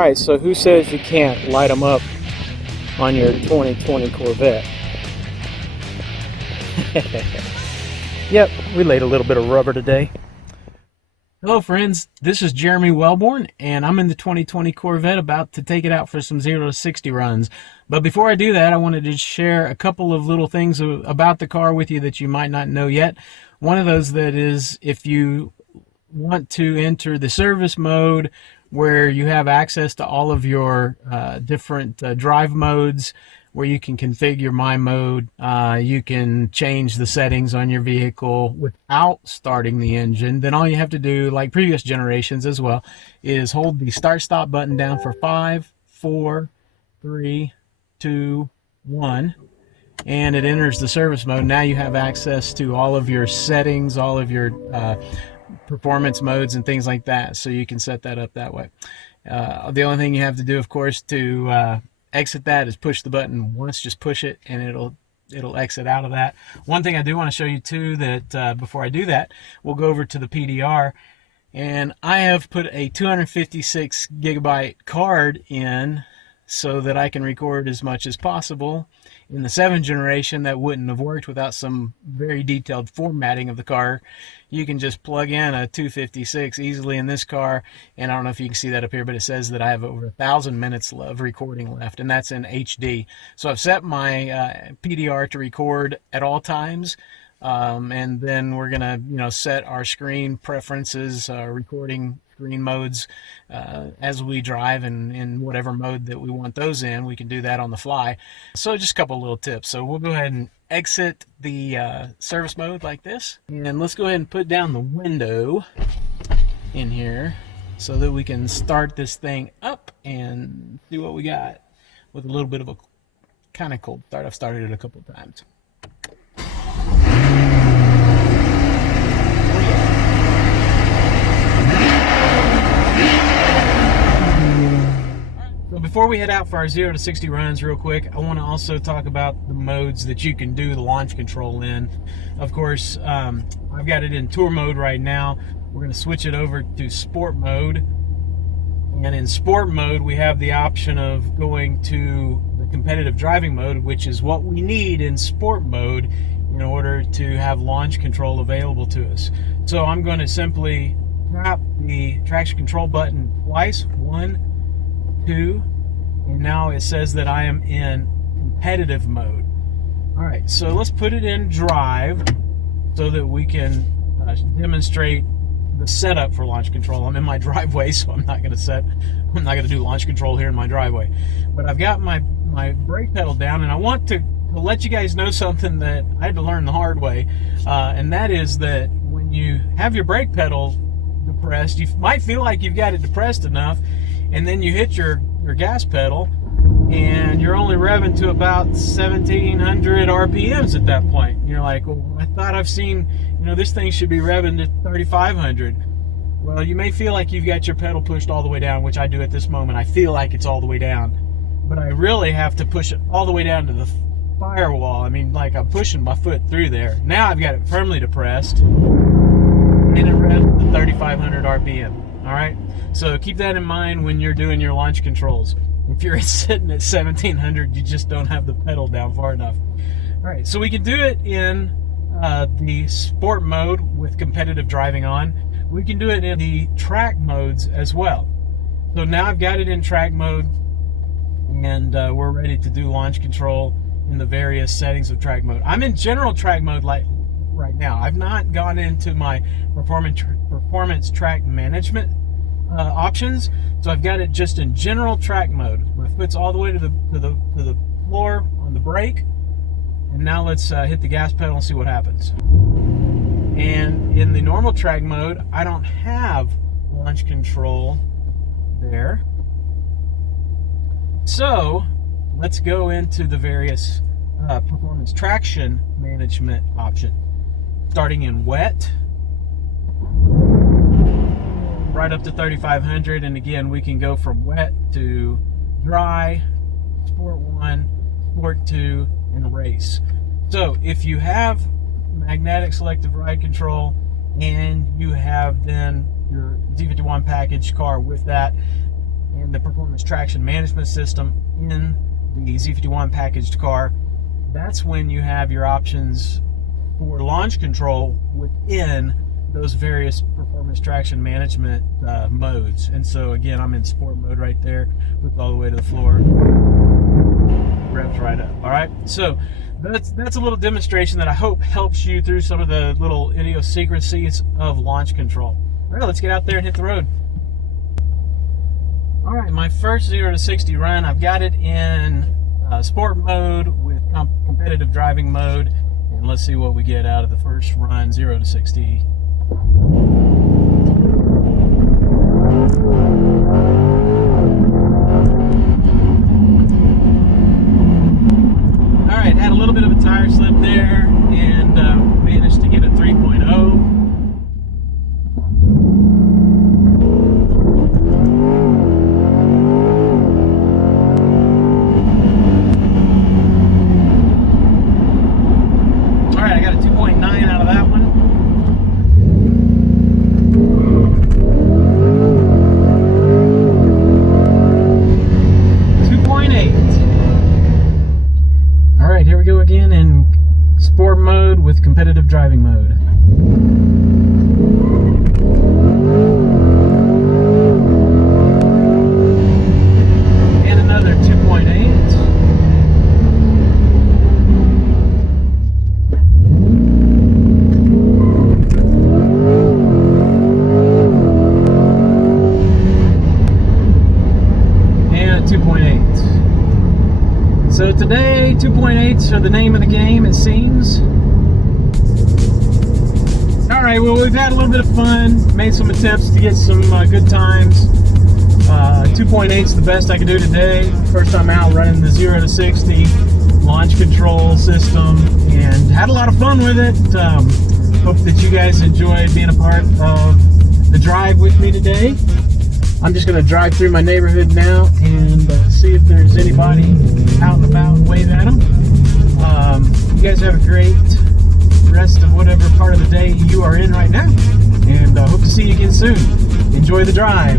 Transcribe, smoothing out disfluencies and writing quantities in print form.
Alright, so who says you can't light them up on your 2020 Corvette? Yep, we laid a little bit of rubber today. Hello friends, this is Jeremy Wellborn, and I'm in the 2020 Corvette about to take it out for some 0 to 60 runs. But before I do that, I wanted to share a couple of little things about the car with you that you might not know yet. One of those that is, if you want to enter the service mode where you have access to all of your different drive modes, where you can configure my mode, you can change the settings on your vehicle without starting the engine, then all you have to do, like previous generations as well, is hold the start stop button down for 5, 4, 3, 2, 1, and it enters the service mode. Now you have access to all of your settings, all of your performance modes and things like that, so you can set that up that way. The only thing you have to do, of course, to exit that is push the button once. Just push it and it'll exit out of that. One thing I do want to show you too, that before I do that, we'll go over to the PDR, and I have put a 256 gigabyte card in so that I can record as much as possible. In the 7th generation, that wouldn't have worked without some very detailed formatting of the car. You can just plug in a 256 easily in this car, and I don't know if you can see that up here, but it says that I have over 1,000 minutes of recording left, and that's in HD. So I've set my PDR to record at all times, and then we're gonna set our screen preferences, recording screen modes as we drive, and in whatever mode that we want those in, we can do that on the fly. So just a couple little tips. So we'll go ahead and exit the service mode like this, and let's go ahead and put down the window in here so that we can start this thing up and see what we got with a little bit of a kind of cold start. I've started it a couple times. Before we head out for our 0 to 60 runs real quick, I want to also talk about the modes that you can do the launch control in. Of course, I've got it in tour mode right now. We're going to switch it over to sport mode. And in sport mode, we have the option of going to the competitive driving mode, which is what we need in sport mode in order to have launch control available to us. So I'm going to simply tap the traction control button twice, 1, 2, and now it says that I am in competitive mode. Alright, so let's put it in drive so that we can demonstrate the setup for launch control. I'm in my driveway, so I'm not going to do launch control here in my driveway. But I've got my brake pedal down, and I want to let you guys know something that I had to learn the hard way, and that is that when you have your brake pedal depressed, you might feel like you've got it depressed enough, and then you hit your gas pedal and you're only revving to about 1,700 RPMs at that point. And you're like, well, I thought I've seen, this thing should be revving to 3,500. Well, you may feel like you've got your pedal pushed all the way down, which I do at this moment. I feel like it's all the way down, but I really have to push it all the way down to the firewall. I mean, like, I'm pushing my foot through there. Now I've got it firmly depressed, and it revs to 3,500 RPM. All right, so keep that in mind when you're doing your launch controls. If you're sitting at 1,700, you just don't have the pedal down far enough. All right, so we can do it in the sport mode with competitive driving on. We can do it in the track modes as well. So now I've got it in track mode, and we're ready to do launch control in the various settings of track mode. I'm in general track mode right now. I've not gone into my performance track management options, so I've got it just in general track mode. My foot's all the way to the floor on the brake, and now let's hit the gas pedal and see what happens. And in the normal track mode, I don't have launch control there, so let's go into the various performance traction management options. Starting in wet, right up to 3,500, and again we can go from wet to dry, sport 1, sport 2, and race. So if you have magnetic selective ride control and you have then your Z51 package car with that, and the performance traction management system in the Z51 packaged car, that's when you have your options for launch control within those various performance traction management modes. And so again, I'm in sport mode right there, look all the way to the floor, revs right up. All right, so that's a little demonstration that I hope helps you through some of the little idiosyncrasies of launch control. All right, let's get out there and hit the road. All right, my first 0 to 60 run, I've got it in sport mode with competitive driving mode, and let's see what we get out of the first run, 0 to 60. All right, had a little bit of a tire slip there, and managed to get a 3.0. Again in sport mode with competitive driving mode. And another 2.8. And a 2.8. So today, 2.8s are the name of the game, it seems. All right, well, we've had a little bit of fun, made some attempts to get some good times. 2.8's the best I could do today. First time out running the 0 to 60 launch control system, and had a lot of fun with it. Hope that you guys enjoyed being a part of the drive with me today. I'm just going to drive through my neighborhood now and see if there's anybody out and about and wave at them. You guys have a great rest of whatever part of the day you are in right now, and hope to see you again soon. Enjoy the drive.